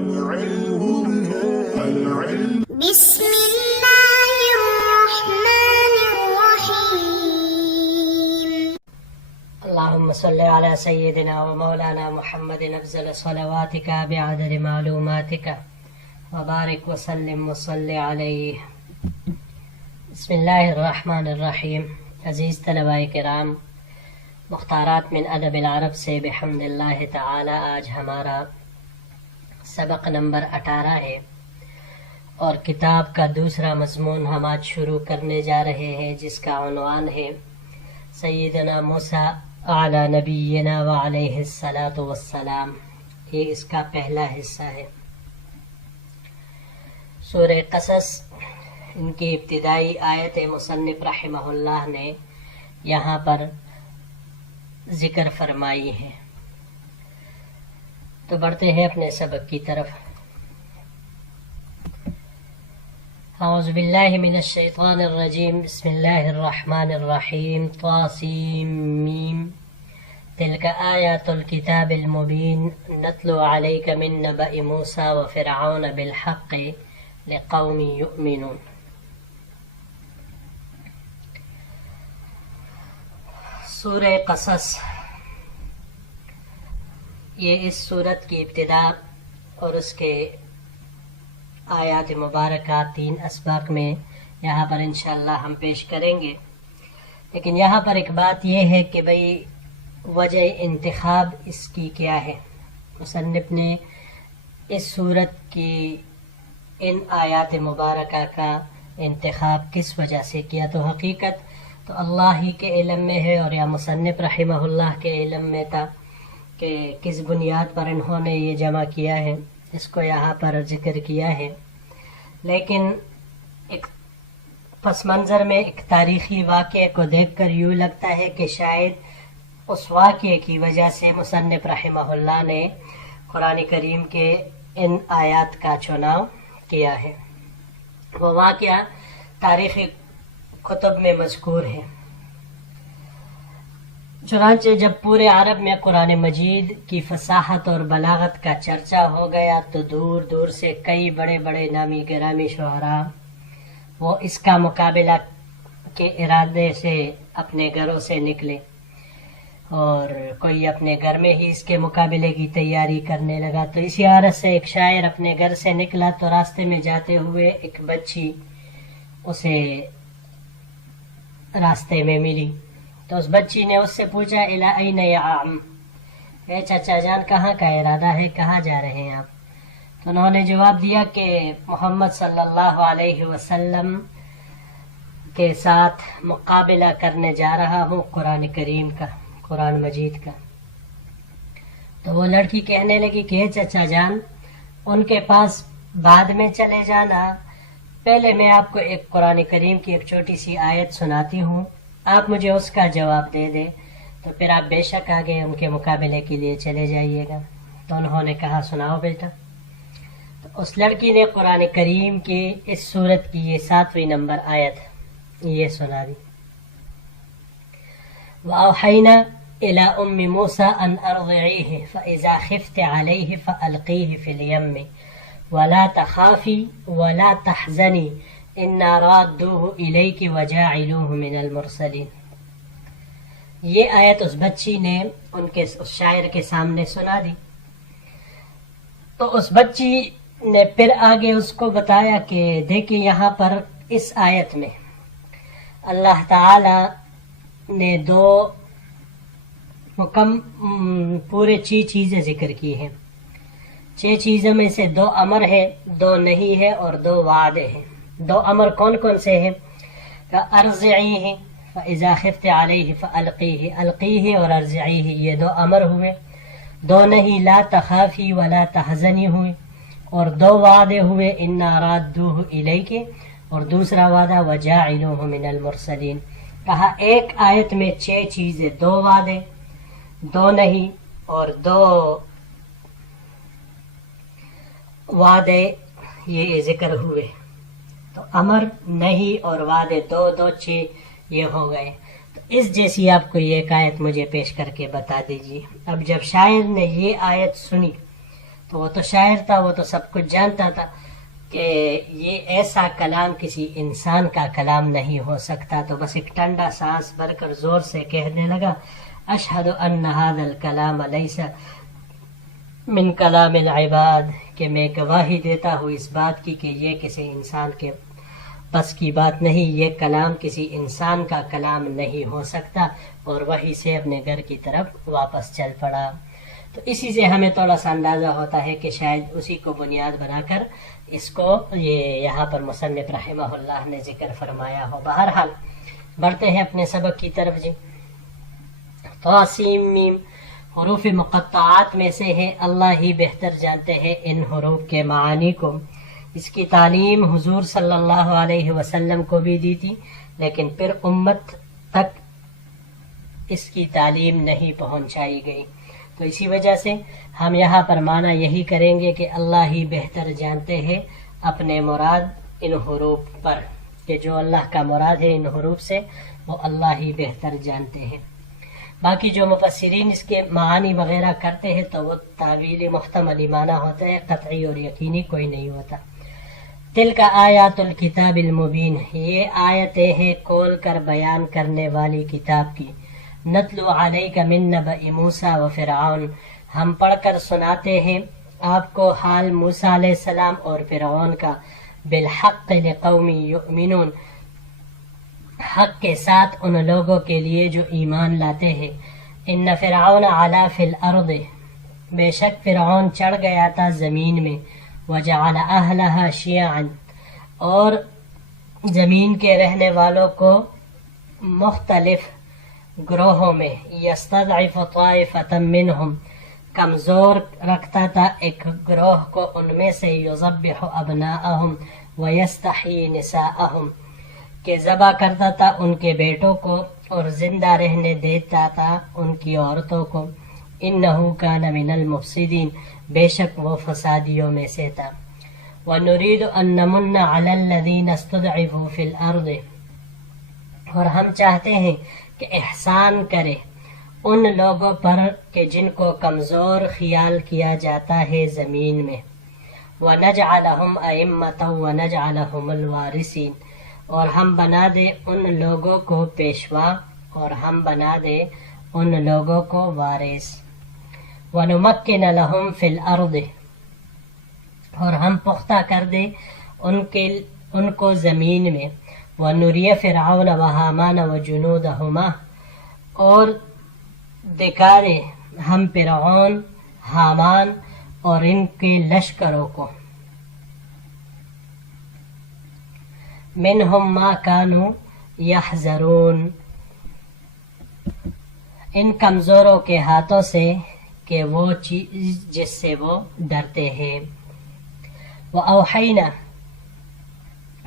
بسم الله الرحمن الرحيم. اللهم صل على سيدنا ومولانا محمد أفضل صلواتك بعدد معلوماتك وبارك وسلم وصل عليه. بسم اللہ الرحمن الرحیم. عزیز طلباء کرام، مختارات من ادب العرب سے بحمد اللہ تعالی آج ہمارا سبق نمبر 18 ہے اور کتاب کا دوسرا مضمون ہم آج شروع کرنے جا رہے ہیں، جس کا عنوان ہے سیدنا موسیٰ علی نبینا وعلیہ الصلاۃ والسلام. یہ اس کا پہلا حصہ ہے. سورہ قصص ان کی ابتدائی آیت مصنف رحمہ اللہ نے یہاں پر ذکر فرمائی ہے. تو بڑھتے ہیں اپنے سبق کی طرف. اعوذ باللہ من الشیطان الرجیم. بسم اللہ الرحمن الرحیم. طاسیم میم. تلک آیات الکتاب المبین نتلو علیک من نبأ موسیٰ وفرعون بالحق لقوم یؤمنون. سورہ قصص یہ اس سورت کی ابتدا اور اس کے آیات مبارکہ 3 اسباق میں یہاں پر انشاءاللہ ہم پیش کریں گے. لیکن یہاں پر ایک بات یہ ہے کہ بھئی وجہ انتخاب اس کی کیا ہے. مصنف نے اس سورت کی ان آیات مبارکہ کا انتخاب کس وجہ سے کیا؟ تو حقیقت تو اللہ ہی کے علم میں ہے اور یا مصنف رحمہ اللہ کے علم میں تھا کہ کس بنیاد پر انہوں نے یہ جمع کیا ہے، اس کو یہاں پر ذکر کیا ہے. لیکن ایک پس منظر میں ایک تاریخی واقعے کو دیکھ کر یوں لگتا ہے کہ شاید اس واقعے کی وجہ سے مصنف رحمہ اللہ نے قرآن کریم کے ان آیات کا چناؤ کیا ہے. وہ واقعہ تاریخی کتب میں مذکور ہے. چنانچہ جب پورے عرب میں قرآن مجید کی فصاحت اور بلاغت کا چرچا ہو گیا تو دور دور سے کئی بڑے بڑے نامی گرامی شعراء وہ اس کا مقابلہ کے ارادے سے اپنے گھروں سے نکلے، اور کوئی اپنے گھر میں ہی اس کے مقابلے کی تیاری کرنے لگا. تو اسی عرض سے ایک شاعر اپنے گھر سے نکلا تو راستے میں جاتے ہوئے ایک بچی اسے راستے میں ملی. تو اس بچی نے اس سے پوچھا الی این یا عم، اے چچا جان کہاں کا ارادہ ہے، کہاں جا رہے ہیں آپ؟ تو انہوں نے جواب دیا کہ محمد صلی اللہ علیہ وسلم کے ساتھ مقابلہ کرنے جا رہا ہوں قرآن کریم کا، قرآن مجید کا. تو وہ لڑکی کہنے لگی کہ اے چچا جان ان کے پاس بعد میں چلے جانا، پہلے میں آپ کو ایک قرآن کریم کی ایک چھوٹی سی آیت سناتی ہوں، آپ مجھے اس کا جواب دے دیں تو پھر آپ بے شک آگے ان کے مقابلے کے لیے چلے جائیے گا. تو انہوں نے کہا سناؤ بیٹا. تو اس لڑکی نے قرآن کریم کی اس سورت کی یہ 7ویں نمبر آیت یہ سنا دی. وَأَوْحَيْنَا إِلَىٰ أُمِّ مُوسَىٰ أَنْ أَرْضِعِيهِ فَإِذَا خِفْتِ عَلَيْهِ فَأَلْقِيهِ فِي الْيَمِّ وَلَا تَخَافِي وَلَا تَحْزَنِي إِنَّا رَادُّوهُ إِلَيْكِ وَجَاعِلُوهُ مِنَ الْمُرْسَلِينَ. یہ آیت اس بچی نے اس شاعر کے سامنے سنا دی. تو اس بچی نے پھر آگے اس کو بتایا کہ دیکھیں یہاں پر اس آیت میں اللہ تعالی نے 2 پورے 6 چیزیں ذکر کی ہیں. 6 چیزوں میں سے 2 امر ہے، 2 نہیں ہے اور 2 وعدے ہیں. 2 امر کون کون سے ہیں؟ ارضعیہ فاذا خفت علیہ فالقیہ، القیہ اور ارضعیہ یہ 2 امر ہوئے. 2 نہیں لا تخافی ولا تحزنی ہوئے، اور 2 وعدے ہوئے انا رادوہ الیک، اور دوسرا وعدہ وجاعلوہ من المرسلین. کہا ایک آیت میں 6 چیزیں، 2 وعدے، 2 نہیں اور 2 وعدے یہ ذکر ہوئے. تو امر نہیں اور وعدے 2 2 6 یہ ہو گئے. تو اس جیسی آپ کو یہ ایک آیت مجھے پیش کر کے بتا دیجیے. اب جب شاعر نے یہ آیت سنی تو وہ تو شاعر تھا، وہ تو سب کچھ جانتا تھا کہ یہ ایسا کلام کسی انسان کا کلام نہیں ہو سکتا، تو بس ایک ٹھنڈا سانس بھر کر زور سے کہنے لگا اشہد ان ھذا الکلام لیس من کلام العباد، کہ میں گواہی دیتا ہوں اس بات کی کہ یہ کسی انسان کے بس کی بات نہیں، یہ کلام کسی انسان کا کلام نہیں ہو سکتا، اور وہیں سے اپنے گھر کی طرف واپس چل پڑا۔ تو اسی سے ہمیں تھوڑا سا اندازہ ہوتا ہے کہ شاید اسی کو بنیاد بنا کر اس کو یہاں پر مصنف رحمہ اللہ نے ذکر فرمایا ہو۔ بہرحال بڑھتے ہیں اپنے سبق کی طرف جی۔ طاسیم میم حروف مقطعات میں سے ہے، اللہ ہی بہتر جانتے ہیں ان حروف کے معانی کو۔ اس کی تعلیم حضور صلی اللہ علیہ وسلم کو بھی دی تھی، لیکن پھر امت تک اس کی تعلیم نہیں پہنچائی گئی، تو اسی وجہ سے ہم یہاں پر معنی یہی کریں گے کہ اللہ ہی بہتر جانتے ہیں اپنے مراد ان حروف پر، کہ جو اللہ کا مراد ہے ان حروف سے وہ اللہ ہی بہتر جانتے ہیں۔ باقی جو مفسرین اس کے معانی وغیرہ کرتے ہیں تو وہ تعویل محتملی معنی ہوتا ہے، قطعی اور یقینی کوئی نہیں ہوتا۔ تلک آیات الکتاب المبین، یہ آیتیں ہیں کھول کر بیان کرنے والی کتاب کی۔ نتلو علیک من نبأ موسیٰ و فرعون، ہم پڑھ کر سناتے ہیں آپ کو حال موسیٰ علیہ السلام اور فرعون کا، بالحق لقوم یؤمنون، حق کے ساتھ ان لوگوں کے لیے جو ایمان لاتے ہیں۔ ان فرعون علا فی الارض، بے شک فرعون چڑھ گیا تھا زمین میں، وجعل اہلہا شیعا، اور زمین کے رہنے والوں کو مختلف گروہوں میں، یستضعف طائفۃ منہم، کمزور رکھتا تھا ایک گروہ کو ان میں سے، یذبح ابناءہم ویستحیی نساءہم، کہ ذبح کرتا تھا ان کے بیٹوں کو اور زندہ رہنے دیتا تھا ان کی عورتوں کو۔ انہو کان من المفسدین، بے شک وہ فسادیوں میں سے تھا۔ وَنُرِيدُ أَن نَّمُنَّ عَلَى الَّذِينَ اسْتُضْعِفُوا فِي الْأَرْضِ، اور ہم چاہتے ہیں کہ احسان کرے ان لوگوں پر کہ جن کو کمزور خیال کیا جاتا ہے زمین میں۔ وَنَجْعَلَهُمْ أَئِمَّةً وَنَجْعَلَهُمُ الْوَارِثِينَ، اور ہم بنا دے ان لوگوں کو پیشوا اور ہم بنا دے ان لوگوں کو وارث۔ وَنُمَكِّنَ لَهُمْ فِي الْأَرْضِ، اور ہم پختہ کر دے ان کو زمین میں۔ وَنُرِيَ فِرْعَوْنَ وَهَامَانَ وَجُنُودَهُمَا، اور دکھا دے ہم فرعون، حامان اور ان کے لشکروں کو۔ منہم ما کانوا یحذرون، ان کمزوروں کے ہاتھوں سے کہ وہ چیز جس سے وہ ڈرتے ہیں۔ وَأَوْحَيْنَا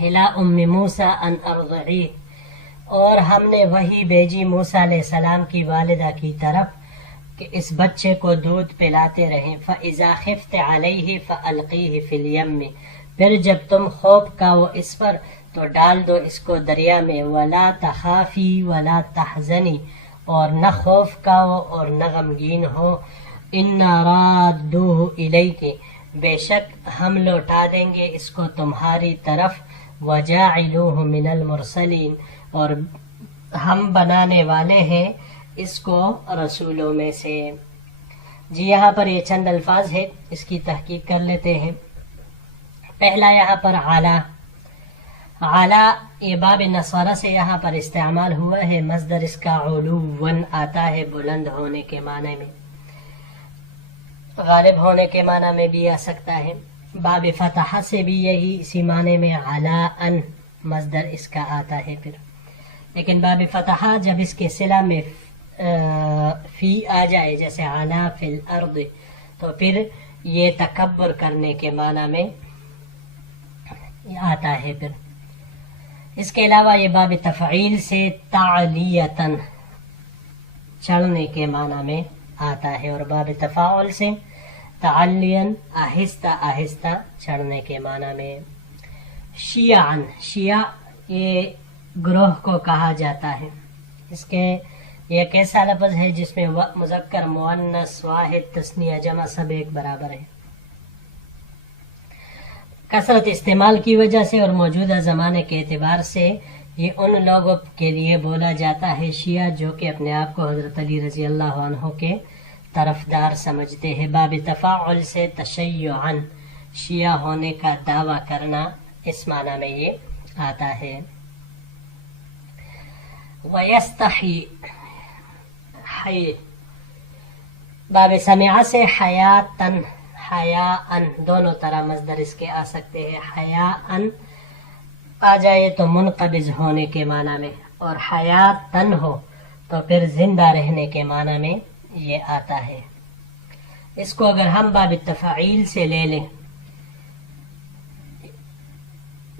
إِلَىٰ أُمِّ مُوسَىٰ أَنْ أَرْضِعِيهِ، اور ہم نے وحی بھیجی موسیٰ علیہ السلام کی والدہ کی طرف کہ اس بچے کو دودھ پلاتے رہیں۔ فَإِذَا خِفْتِ عَلَيْهِ فَأَلْقِيهِ فِي الْيَمِّ، پھر جب تم خوف کھاؤ اس پر تو ڈال دو اس کو دریا میں۔ وَلَا تَخَافِي وَلَا تَحْزَنِي، اور نہ خوف کھاؤ اور نہ غمگین ہو۔ إِنَّا رَادُّوهُ إِلَيْكِ، بے شک ہم لوٹا دیں گے اس کو تمہاری طرف۔ وَجَاعِلُوهُ مِنَ الْمُرْسَلِينَ، اور ہم بنانے والے ہیں اس کو رسولوں میں سے۔ جی یہاں پر یہ چند الفاظ ہے، اس کی تحقیق کر لیتے ہیں۔ پہلا یہاں پر اعلیٰ، اعلیٰ یہ باب نصارہ سے یہاں پر استعمال ہوا ہے، مصدر اس کا علوًا آتا ہے، بلند ہونے کے معنی میں، غالب ہونے کے معنی میں بھی آ سکتا ہے۔ باب فتح سے بھی یہی اسی معنی میں علاءً مصدر اس کا آتا ہے پھر، لیکن باب فتح جب اس کے صلہ میں فی آ جائے جیسے علا فی الارض تو پھر یہ تکبر کرنے کے معنی میں آتا ہے۔ پھر اس کے علاوہ یہ باب تفعیل سے تعلیتاً چڑھنے کے معنی میں آتا ہے، اور باب تفاعل سے تعلین آہستہ آہستہ چڑھنے کے معنی میں۔ شیعاً، شیعہ یہ گروہ کو کہا جاتا ہے، اس کے یہ ایک ایسا لفظ ہے جس میں مذکر مؤنث واحد تثنیہ جمع سب ایک برابر ہے۔ کثرت استعمال کی وجہ سے اور موجودہ زمانے کے اعتبار سے یہ ان لوگوں کے لیے بولا جاتا ہے شیعہ جو کہ اپنے آپ کو حضرت علی رضی اللہ عنہ کے طرفدار سمجھتے ہیں. باب تفاعل سے تشیعاً شیعہ ہونے کا دعویٰ کرنا اس معنی میں یہ آتا ہے. وَيَسْتَحِي حی باب سمعہ سے حیاتن حیاءن دونوں طرح مصدر اس کے آ سکتے ہیں. حیاءن آ جائے تو منقبض ہونے کے معنی میں اور حیاتن ہو تو پھر زندہ رہنے کے معنی میں یہ آتا ہے. اس کو اگر ہم باب تفعیل سے لے لیں،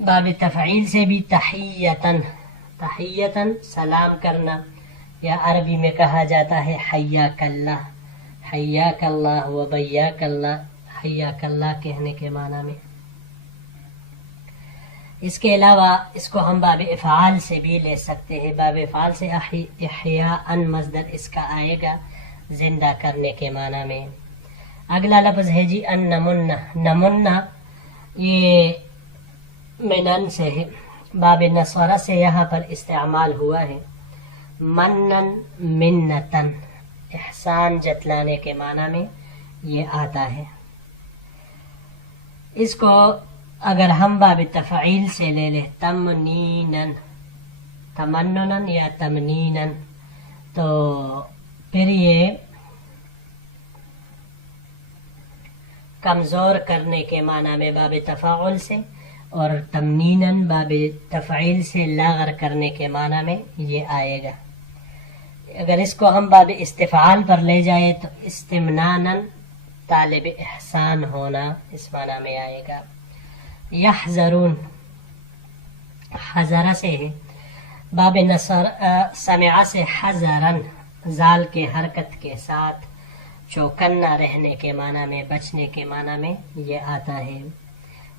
باب تفعیل سے بھی تحیتن تحیتن سلام کرنا، یا عربی میں کہا جاتا ہے حیاک اللہ، حیاک اللہ و بیاک اللہ، حیاک اللہ کہنے کے معنی میں. اس کے علاوہ اس کو ہم باب افعال سے بھی لے سکتے ہیں. باب افعال سے احیاء مصدر اس کا آئے گا زندہ کرنے کے معنی میں. اگلا لفظ ہے جی ان نمنا، نمنا یہ منن سے ہے، باب نصرہ سے یہاں پر استعمال ہوا ہے. منن منتن احسان جتلانے کے معنی میں یہ آتا ہے. اس کو اگر ہم باب تفعیل سے لے لیں تمنینن تمننن یا تمنینن تو پھر یہ کمزور کرنے کے معنی میں باب تفاعل سے، اور تمنینن باب تفعیل سے لاغر کرنے کے معنی میں یہ آئے گا. اگر اس کو ہم باب استفعال پر لے جائے تو استمنانن طالب احسان ہونا اس معنی میں آئے گا. یحذرون حذر سے ہے، باب نصر سمع سے حذرن زال کے حرکت کے ساتھ چوکنا رہنے کے معنی میں بچنے کے معنی میں یہ آتا ہے.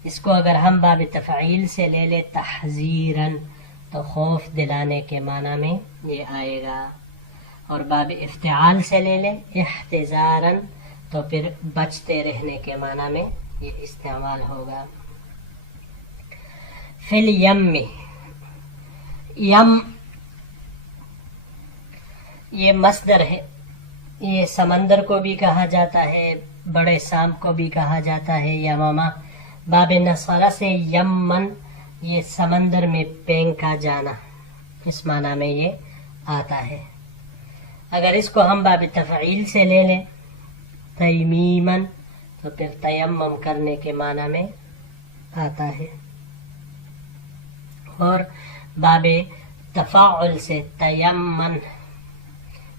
اس کو اگر ہم باب تفعیل سے لے لے تحذیرن تو خوف دلانے کے معنی میں یہ آئے گا، اور باب افتعال سے لے لے احتضارن تو پھر بچتے رہنے کے معنی میں یہ استعمال ہوگا. فی الیم یم یہ مصدر ہے، یہ سمندر کو بھی کہا جاتا ہے، بڑے سام کو بھی کہا جاتا ہے یماما. باب نصرہ سے یمن یہ سمندر میں پھینکا جانا اس معنی میں یہ آتا ہے. اگر اس کو ہم باب تفعیل سے لے لیں تیمیمن تو پھر تیمم کرنے کے معنی میں آتا ہے، اور باب تفاعل سے تیمن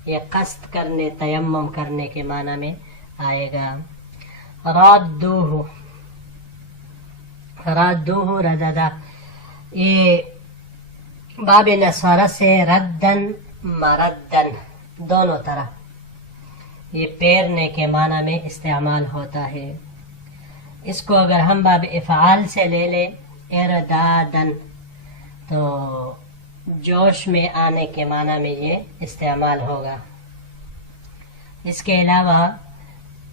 یہ قصد کرنے تیمم کرنے کے معنی میں آئے گا. رادوہ رادوہ رددا یہ باب نصرہ سے ردن مردن دونوں طرح یہ پیرنے کے معنی میں استعمال ہوتا ہے. اس کو اگر ہم باب افعال سے لے لیں اردادن تو جوش میں آنے کے معنی میں یہ استعمال ہوگا. اس کے علاوہ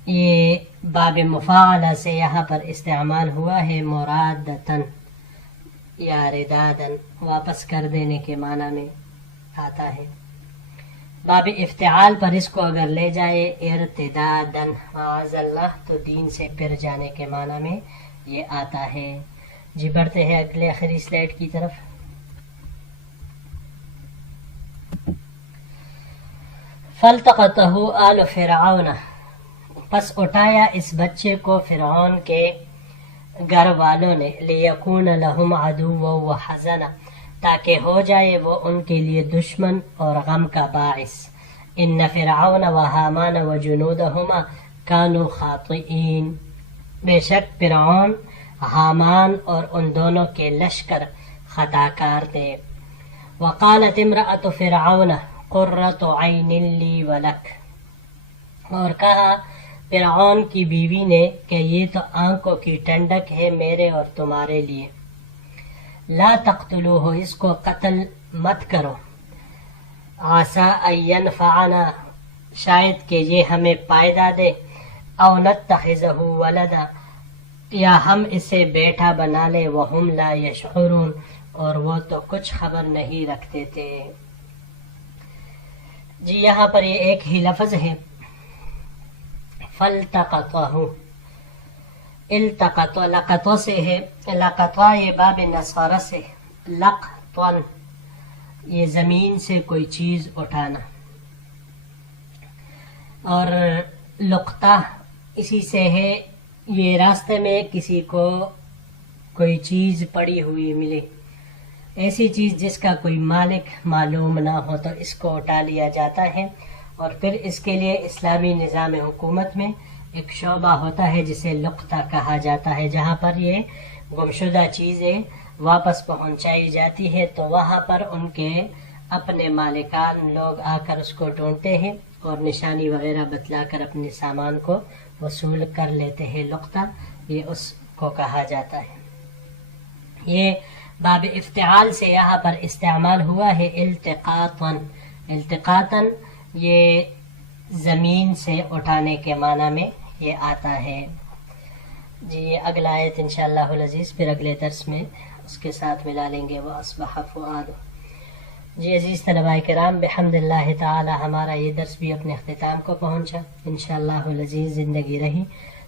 یہ باب مفاعلہ سے یہاں پر استعمال ہوا ہے مرادتن یا ردادن واپس کر دینے کے معنی میں آتا ہے. باب افتعال پر اس کو اگر لے جائے ارتدادن معاذ اللہ تو دین سے پھر جانے کے معنی میں یہ آتا ہے. جی بڑھتے ہیں اگلے آخری سلائڈ کی طرف. فَالْتَقَطَهُ آلُ فِرْعَوْنَ پس اٹھایا اس بچے کو فرعون کے گھر والوں نے لِيَكُونَ لَهُمْ عَدُوًّا وَحَزَنًا تاکہ ہو جائے وہ ان کے لیے دشمن اور غم کا باعث. ان فرعون وحامان وجنودہما کانوا خاطئین بے شک فرعون حامان اور ان دونوں کے لشکر خطا کار تھے. وقالت امرأة فرعون قرۃ عین لی ولک اور کہا فرعون کی بیوی نے کہ یہ تو آنکھوں کی ٹھنڈک ہے میرے اور تمہارے لیے. لا تقتلوہ اس کو قتل مت کرو. عسیٰ ان ینفعنا شاید کہ یہ ہمیں فائدہ دے. او نتخذہ ولدا یا ہم اسے بیٹھا بنا لے وہم لا یشعرون، اور وہ تو کچھ خبر نہیں رکھتے تھے۔ جی یہاں پر یہ ایک ہی لفظ ہے فَالْتَقَطَهُ، التقطوا لقطوں سے ہے، لقطوا یہ باب نصارہ سے، لقطن یہ زمین سے کوئی چیز اٹھانا، اور لقطہ اسی سے ہے یہ راستے میں کسی کو کوئی چیز پڑی ہوئی ملے، ایسی چیز جس کا کوئی مالک معلوم نہ ہو تو اس کو اٹھا لیا جاتا ہے۔ اور پھر اس کے لیے اسلامی نظام حکومت میں ایک شعبہ ہوتا ہے جسے لقطہ کہا جاتا ہے، جہاں پر یہ گمشدہ چیزیں واپس پہنچائی جاتی ہے تو وہاں پر ان کے اپنے مالکان لوگ آ کر اس کو ڈھونڈتے ہیں اور نشانی وغیرہ بتلا کر اپنے سامان کو وصول کر لیتے ہیں۔ لقطہ یہ اس کو کہا جاتا ہے۔ یہ باب افتعال سے یہاں پر استعمال ہوا ہے التقاطاً، التقاطاً یہ زمین سے اٹھانے کے معنی میں یہ آتا ہے۔ جی یہ اگلا آیت انشاءاللہ العزیز پھر اگلے درس میں اس کے ساتھ ملا لیں گے، وَأَصْبَحَ فُؤَادُ۔ جی عزیز طلباء کرام، بحمد اللہ تعالی ہمارا یہ درس بھی اپنے اختتام کو پہنچا۔ انشاءاللہ العزیز زندگی رہی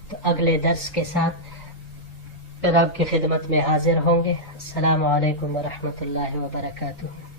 تو اگلے درس کے ساتھ پھر آپ کی خدمت میں حاضر ہوں گے۔ السلام علیکم ورحمۃ اللہ وبرکاتہ۔